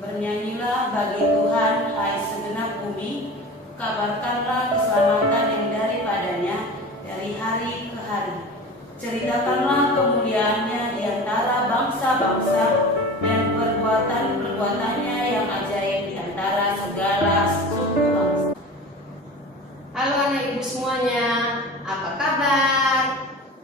Bernyanyilah bagi Tuhan, hai segenap bumi, kabarkanlah keselamatan yang daripadanya dari hari ke hari. Ceritakanlah kemuliaannya di antara bangsa-bangsa dan perbuatan-perbuatannya yang ajaib di antara segala suku bangsa. Halo anak ibu semuanya, apa kabar?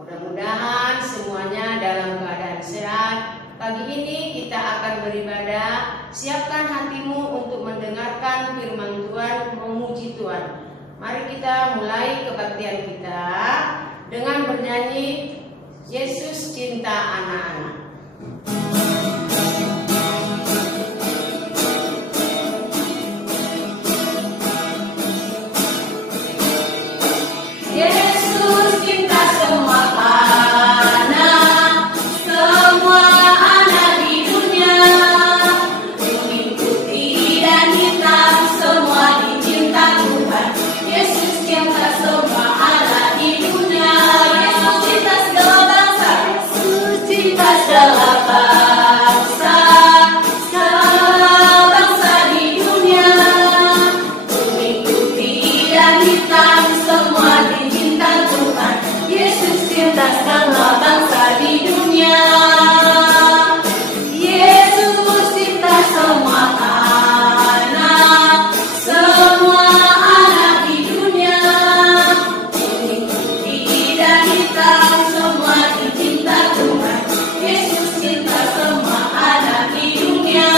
Mudah-mudahan semuanya dalam keadaan sehat. Pagi ini kita akan beribadah. Siapkan hatimu untuk mendengarkan firman Tuhan, memuji Tuhan. Mari kita mulai kebaktian kita dengan bernyanyi Yesus Cinta Anak-anak. Yesus cinta semua anak, semua anak di dunia, kuning, putih dan hitam, semua dicinta Tuhan. Yesus cinta semua anak di dunia, Yesus cinta segala bangsa, Yesus cinta segala bangsa, segala bangsa di dunia, kuning, putih dan hitam, semua dicinta Tuhan. Yesus cinta segala bangsa di dunia. Yesus cinta semua anak, semua anak di dunia, kuning, putih dan hitam, semua dicinta Tuhan. Yesus cinta semua anak di dunia.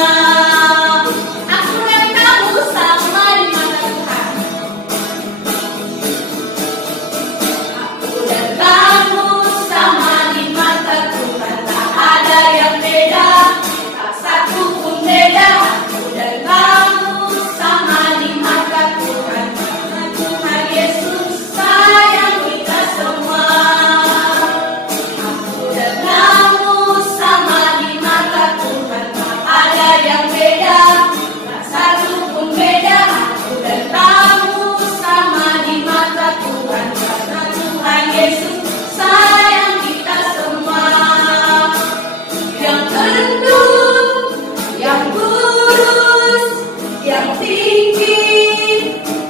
Aku dan kamu sama di mata Tuhan. Aku dan kamu sama di mata Tuhan, tak ada yang beda, tak satu pun beda. Aku dan kamu sama di mata Tuhan, karena Tuhan Yesus sayang kita semua. Aku dan kamu sama di mata Tuhan, tak ada yang beda, tak satu pun beda. Aku dan kamu sama di mata Tuhan, karena Tuhan Yesus sayang kita semua. Yang gendut, yang kurus, yang tinggi,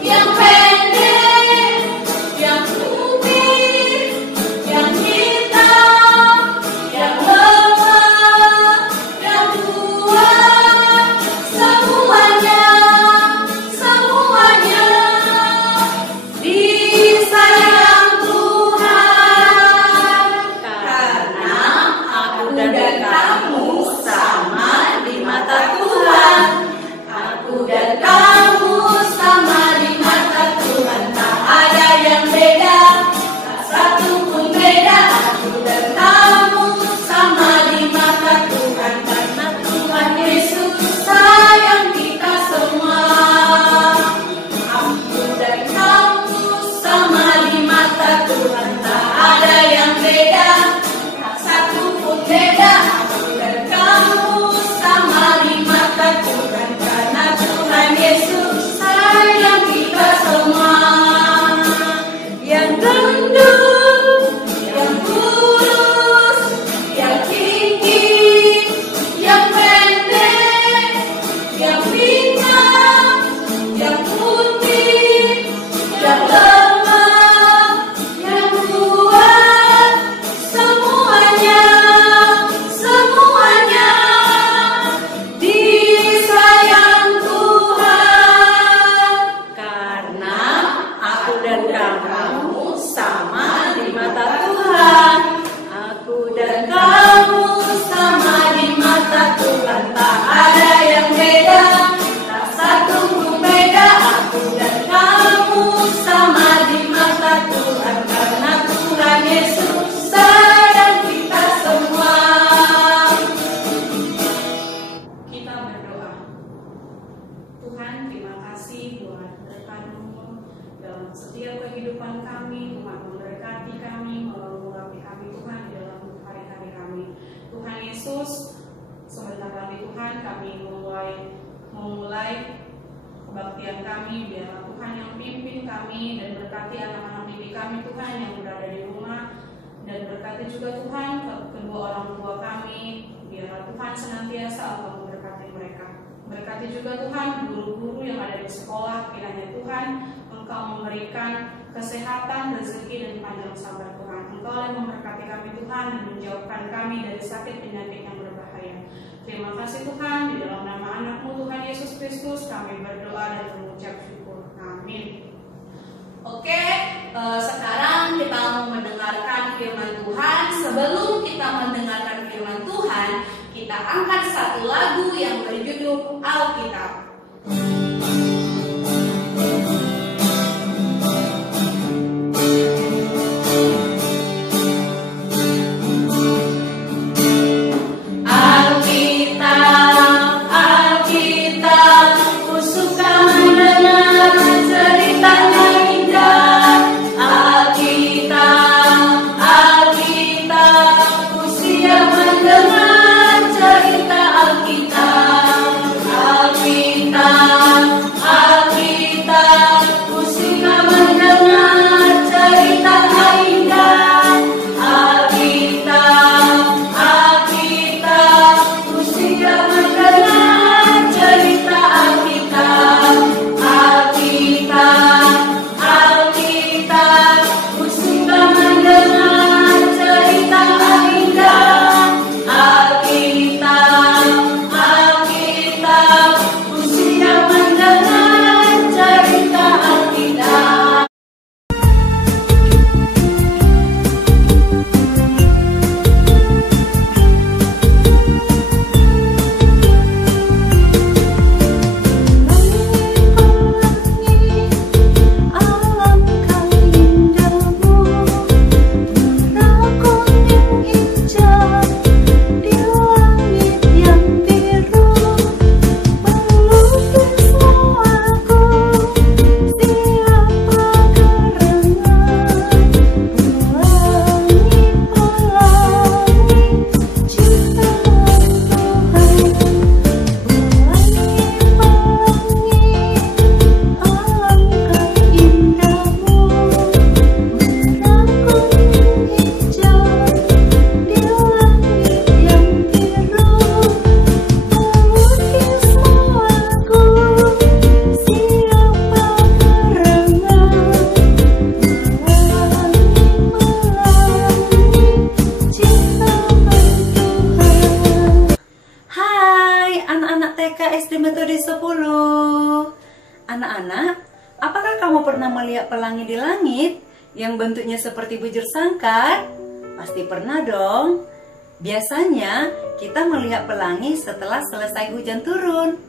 yang pendek, yang putih, yang hitam, yang lemah, yang kuat, semuanya, semuanya disayang Tuhan. Karena aku dan kamu sama di mata Tuhan. Aku dan kamu sama di mata Tuhan, tak ada yang beda, tak satu pun beda. Aku dan kamu sama di mata Tuhan, karena Tuhan Yesus sayang kita semua. Aku dan kamu sama di mata Tuhan, tak ada yang beda, tak satu pun beda. Aku dan kamu sama di mata Tuhan, karena Tuhan Yesus sayang kita semua. Yang gendut, yang kurus, yang tinggi, yang pendek, yang pincang, yang putih, yang lemah, yang kuat, semuanya, semuanya disayang Tuhan. Karena aku dan kamu sama di mata Tuhan. Aku dan kamu sama di mata Tuhan, tak ada yang beda, tak satu pun beda. Aku dan kamu sama di mata Tuhan, karena Tuhan Yesus sayang kita semua. Kita berdoa. Tuhan, terima kasih buat berkat-Mu dalam setiap kehidupan kami. Tuhan memberkati kami, melengkapi kami Tuhan di dalam hari-hari kami. Tuhan Yesus, sebentar lagi Tuhan kami memulai kebaktian kami. Biarlah Tuhan yang pimpin kami dan berkati anak-anak didik kami Tuhan yang berada di rumah, dan berkati juga Tuhan kedua orang tua kami. Biarlah Tuhan senantiasa Allah memberkati mereka. Berkati juga Tuhan guru-guru yang ada di sekolah, kiranya Tuhan Engkau memberikan kesehatan, rezeki, dan panjang sabar Tuhan. Engkau yang memberkati kami Tuhan dan menjauhkan kami dari sakit penyakit yang berbahaya. Terima kasih Tuhan, di dalam nama anak-Mu Tuhan Yesus Kristus kami berdoa dan mengucap syukur. Amin. Oke, sekarang kita mau mendengarkan firman Tuhan. Sebelum kita mendengarkan firman Tuhan, kita angkat satu lagu yang berjudul Alkitab. Anak-anak, apakah kamu pernah melihat pelangi di langit yang bentuknya seperti bujur sangkar? Pasti pernah dong. Biasanya kita melihat pelangi setelah selesai hujan turun.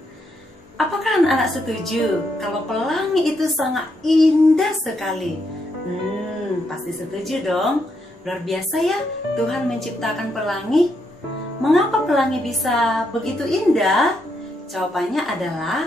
Apakah anak-anak setuju kalau pelangi itu sangat indah sekali? Pasti setuju dong. Luar biasa ya Tuhan menciptakan pelangi. Mengapa pelangi bisa begitu indah? Jawabannya adalah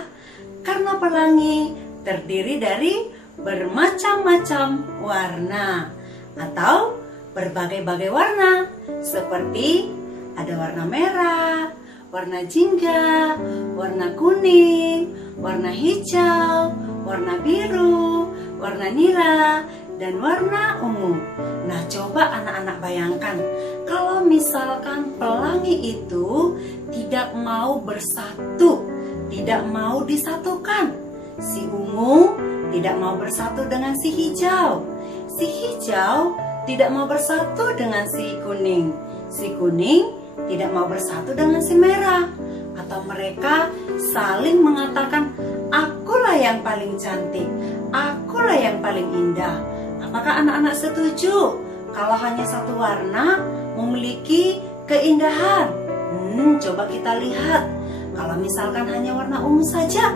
karena pelangi terdiri dari bermacam-macam warna atau berbagai-bagai warna, seperti ada warna merah, warna jingga, warna kuning, warna hijau, warna biru, warna nila, dan warna ungu. Nah, coba anak-anak bayangkan kalau misalkan pelangi itu tidak mau bersatu, tidak mau disatukan. Si ungu tidak mau bersatu dengan si hijau. Si hijau tidak mau bersatu dengan si kuning. Si kuning tidak mau bersatu dengan si merah. Atau mereka saling mengatakan, akulah yang paling cantik, akulah yang paling indah. Apakah anak-anak setuju kalau hanya satu warna memiliki keindahan? Coba kita lihat. Kalau misalkan hanya warna ungu saja,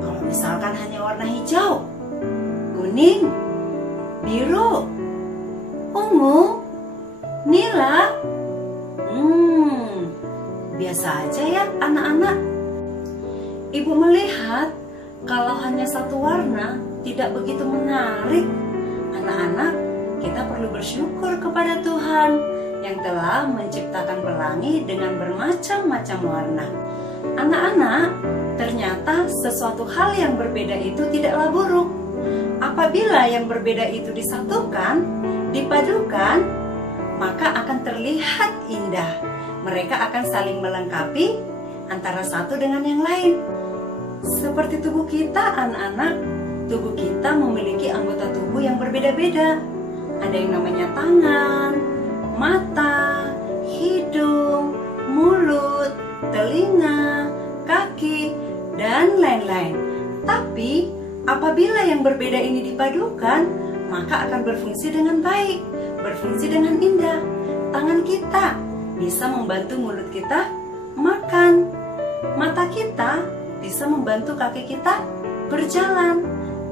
kalau misalkan hanya warna hijau, kuning, biru, ungu, nila, biasa aja ya anak-anak. Ibu melihat kalau hanya satu warna tidak begitu menarik. Anak-anak, kita perlu bersyukur kepada Tuhan yang telah menciptakan pelangi dengan bermacam-macam warna. Anak-anak, ternyata sesuatu hal yang berbeda itu tidaklah buruk. Apabila yang berbeda itu disatukan, dipadukan, maka akan terlihat indah. Mereka akan saling melengkapi antara satu dengan yang lain. Seperti tubuh kita, anak-anak, tubuh kita memiliki anggota tubuh yang berbeda-beda. Ada yang namanya tangan, mata, hidung, mulut, telinga, kaki, dan lain-lain. Tapi apabila yang berbeda ini dipadukan, maka akan berfungsi dengan baik, berfungsi dengan indah. Tangan kita bisa membantu mulut kita makan. Mata kita bisa membantu kaki kita berjalan.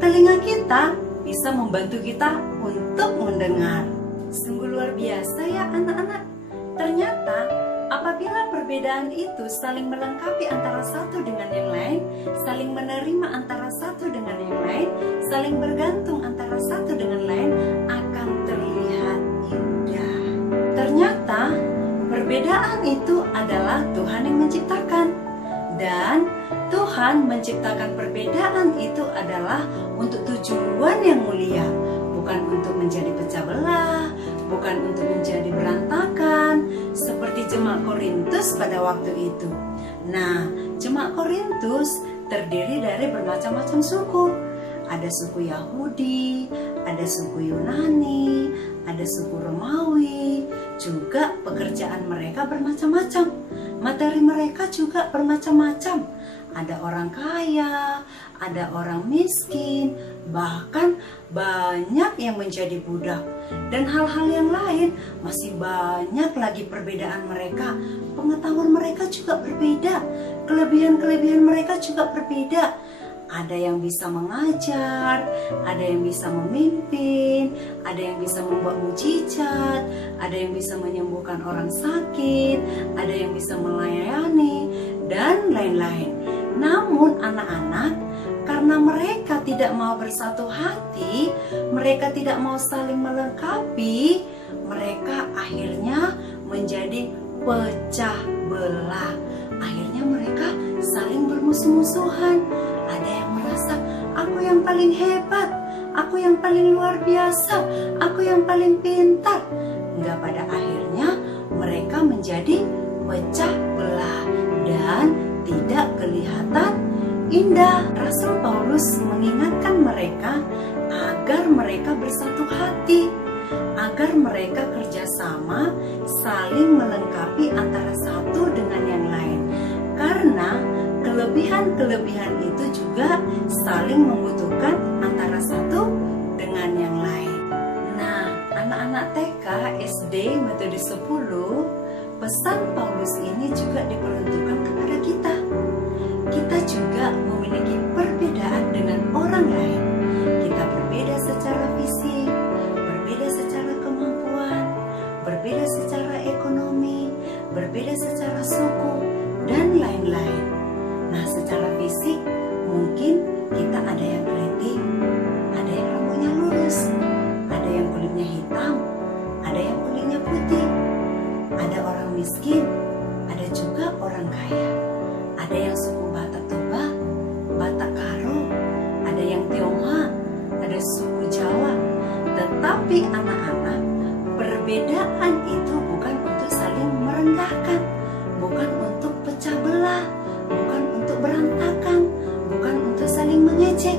Telinga kita bisa membantu kita untuk mendengar. Sungguh luar biasa ya anak-anak. Ternyata apabila perbedaan itu saling melengkapi antara satu dengan yang lain, saling menerima antara satu dengan yang lain, saling bergantung antara satu dengan lain, akan terlihat indah. Ternyata perbedaan itu adalah Tuhan yang menciptakan. Dan Tuhan menciptakan perbedaan itu adalah untuk tujuan yang mulia, bukan untuk menjadi pecah belah, bukan untuk menjadi berantakan seperti jemaat Korintus pada waktu itu. Nah, jemaat Korintus terdiri dari bermacam-macam suku. Ada suku Yahudi, ada suku Yunani, ada suku Romawi, juga pekerjaan mereka bermacam-macam. Materi mereka juga bermacam-macam. Ada orang kaya, ada orang miskin, bahkan banyak yang menjadi budak. Dan hal-hal yang lain, masih banyak lagi perbedaan mereka. Pengetahuan mereka juga berbeda, kelebihan-kelebihan mereka juga berbeda. Ada yang bisa mengajar, ada yang bisa memimpin, ada yang bisa membuat mukjizat, ada yang bisa menyembuhkan orang sakit, ada yang bisa melayani, dan lain-lain. Namun anak-anak, karena mereka tidak mau bersatu hati, mereka tidak mau saling melengkapi, mereka akhirnya menjadi pecah belah. Akhirnya mereka saling bermusuh-musuhan. Ada yang merasa, aku yang paling hebat, aku yang paling luar biasa, aku yang paling pintar. Enggak, pada akhirnya mereka menjadi pecah belah dan tidak kelihatan indah. Rasul Paulus mengingatkan mereka agar mereka bersatu hati, agar mereka kerjasama, saling melengkapi antara satu dengan yang lain. Karena kelebihan-kelebihan itu juga saling membutuhkan antara satu dengan yang lain. Nah, anak-anak TK, SD, metode 10, pesan Paulus ini juga diperuntukkan kepada kita. Kita juga memiliki perbedaan dengan orang lain. Kita berbeda secara fisik, berbeda secara kemampuan, berbeda secara ekonomi, berbeda secara suku, dan lain-lain. Nah, secara fisik mungkin kita ada yang keriting, ada yang rambutnya lurus, ada yang kulitnya hitam, ada yang kulitnya putih, ada orang miskin, ada juga orang kaya, ada yang suku Batak Toba, Batak Karo, ada yang Tionghoa, ada suku Jawa. Tetapi anak-anak, perbedaan itu bukan untuk saling merendahkan, bukan untuk pecah belah, bukan untuk berantakan, bukan untuk saling mengejek,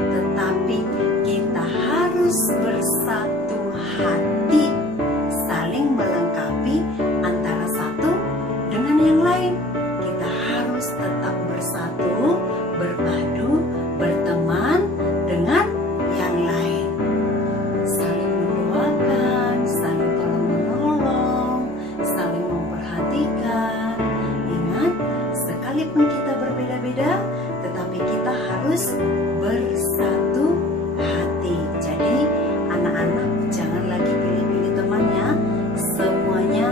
tetapi kita harus bersatu hati, saling melengkapi antara satu dengan yang lain. Kita harus tetap bersatu, berpadu, berteman dengan yang lain, saling mendoakan, saling tolong-menolong, saling memperhatikan. Ingat, sekalipun kita berbeda-beda, tetapi kita harus bersatu hati. Jadi anak-anak jangan lagi pilih-pilih temannya, semuanya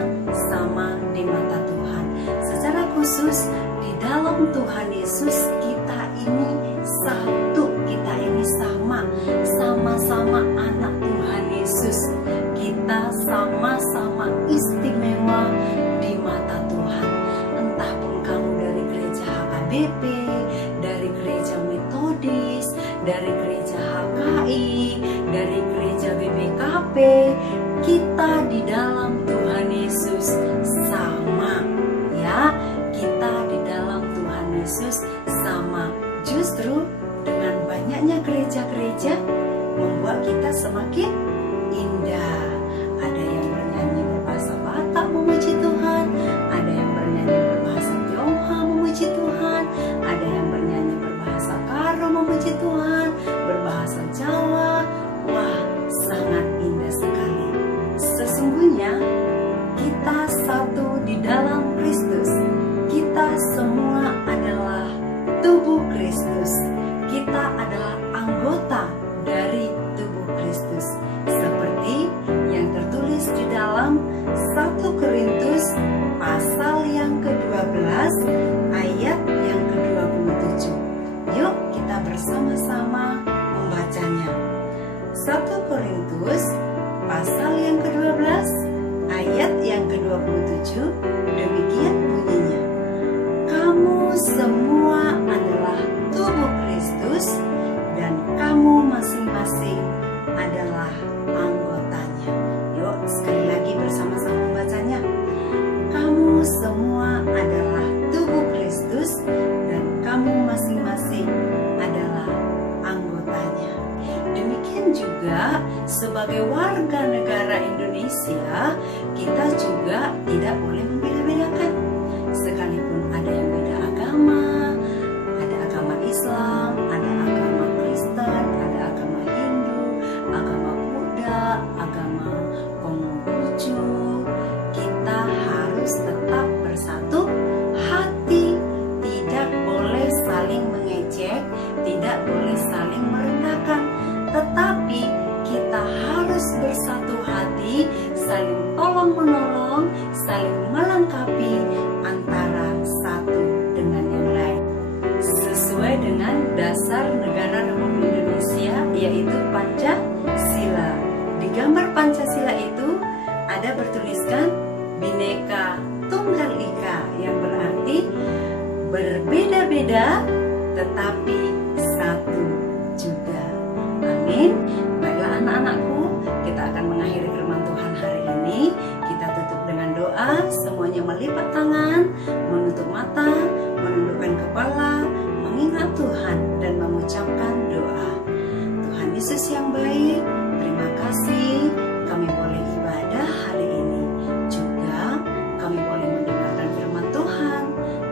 sama di mata Tuhan. Secara khusus di dalam Tuhan Yesus kita ini satu, kita ini sama-sama anak Tuhan Yesus. Kita sama-sama istimewa di mata Tuhan. Entah pun kamu dari gereja HKBP, dari gereja Metodis, dari gereja HKI, dari gereja BBKP, kita di dalam Tuhan Yesus sama, ya. Kita di dalam Yesus sama. Justru dengan banyaknya gereja-gereja membuat kita semakin indah. Ada yang bernyanyi berbahasa Batak memuji Tuhan, ada yang bernyanyi berbahasa Tionghoa memuji Tuhan, ada yang bernyanyi berbahasa Karo memuji Tuhan, berbahasa Jawa. Wah, sangat indah sekali. Sesungguhnya kita satu di dalam Kristus. Kita semua adalah tubuh Kristus. Kita adalah anggota dari tubuh Kristus. Seperti yang tertulis di dalam 1 Korintus pasal yang ke-12 ayat yang ke-27. Yuk kita bersama-sama membacanya. 1 Korintus pasal yang ke-12 ayat yang ke-27, demikian bunyinya. Kamu semua adalah tubuh Kristus dan kamu masing-masing adalah anggotanya. Yuk sekali lagi bersama-sama membacanya. Kamu semua adalah tubuh Kristus dan kamu masing-masing adalah anggotanya. Demikian juga sebagai warga negara Indonesia, kita juga tidak boleh membeda-bedakan. Sekalipun ada yang beda agama, ada agama Islam, ada agama Kristen, ada agama Hindu, agama Buddha, agama Konghucu, kita harus tetap bersatu hati, tidak boleh saling mengejek, tidak boleh saling merendahkan, tetapi kita harus bersatu hati, saling tolong-menolong, saling melengkapi antara satu dengan yang lain. Sesuai dengan dasar negara Republik Indonesia, yaitu Pancasila. Di gambar Pancasila itu ada bertuliskan Bhinneka Tunggal Ika, yang berarti berbeda-beda tetapi satu juga. Amin. Baiklah anak-anakku, kita akan mengakhiri firman Tuhan hari ini. Kita tutup dengan doa, semuanya melipat tangan, menutup mata, menundukkan kepala, mengingat Tuhan dan mengucapkan doa. Tuhan Yesus yang baik, terima kasih kami boleh ibadah hari ini. Juga kami boleh mendengarkan firman Tuhan.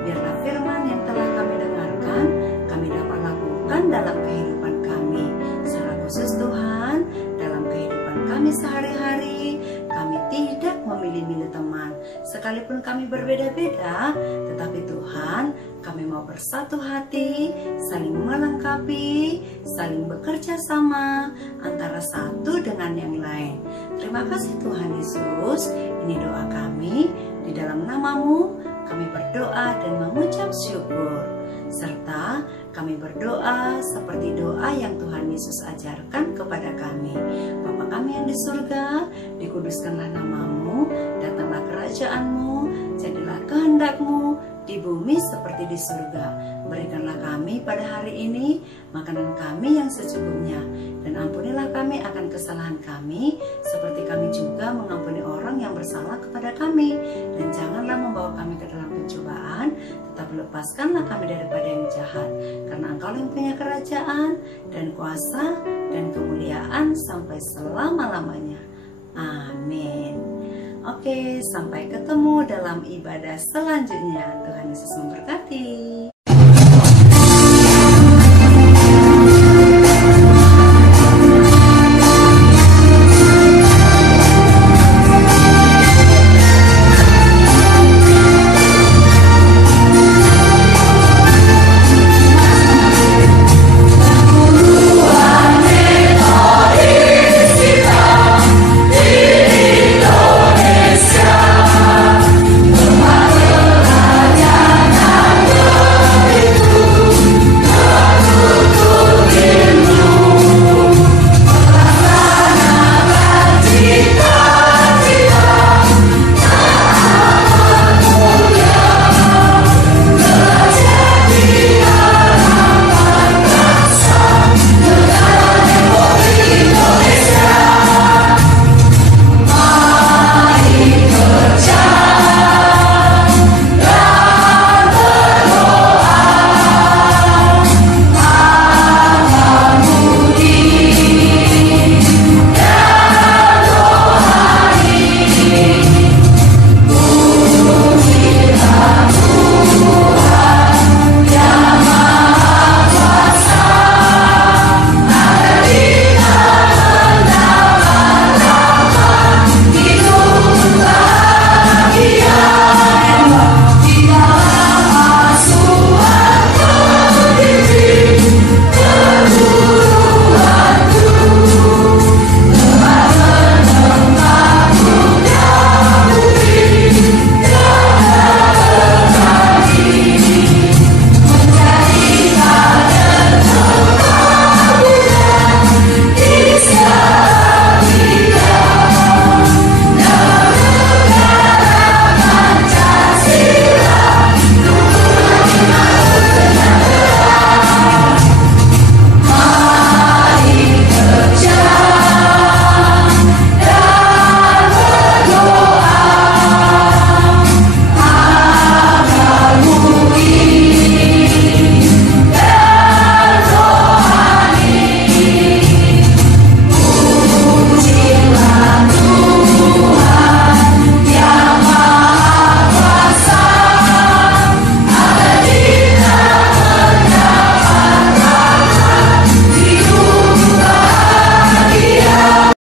Biarlah firman yang telah kami dengarkan, kami dapat lakukan dalam kehidupan kami. Secara khusus Tuhan, dalam kehidupan kami sehari-hari, kami tidak memilih-milih teman. Sekalipun kami berbeda-beda, tetapi Tuhan, kami mau bersatu hati, saling melengkapi, saling bekerja sama antara satu dengan yang lain. Terima kasih Tuhan Yesus. Ini doa kami, di dalam nama-Mu kami berdoa dan mengucap syukur. Serta kami berdoa seperti doa yang Tuhan Yesus ajarkan kepada kami. Bapa kami yang di surga, dikuduskanlah nama-Mu, datanglah kerajaan-Mu, jadilah kehendak-Mu di bumi seperti di surga. Berikanlah kami pada hari ini makanan kami yang secukupnya, dan ampunilah kami akan kesalahan kami, seperti kami juga mengampuni orang yang bersalah kepada kami. Dan janganlah membawa kami ke dalam pencobaan, tetapi lepaskanlah kami daripada yang jahat. Karena Engkau yang punya kerajaan dan kuasa dan kemuliaan sampai selama-lamanya. Amin. Oke, sampai ketemu dalam ibadah selanjutnya. Tuhan Yesus memberkati.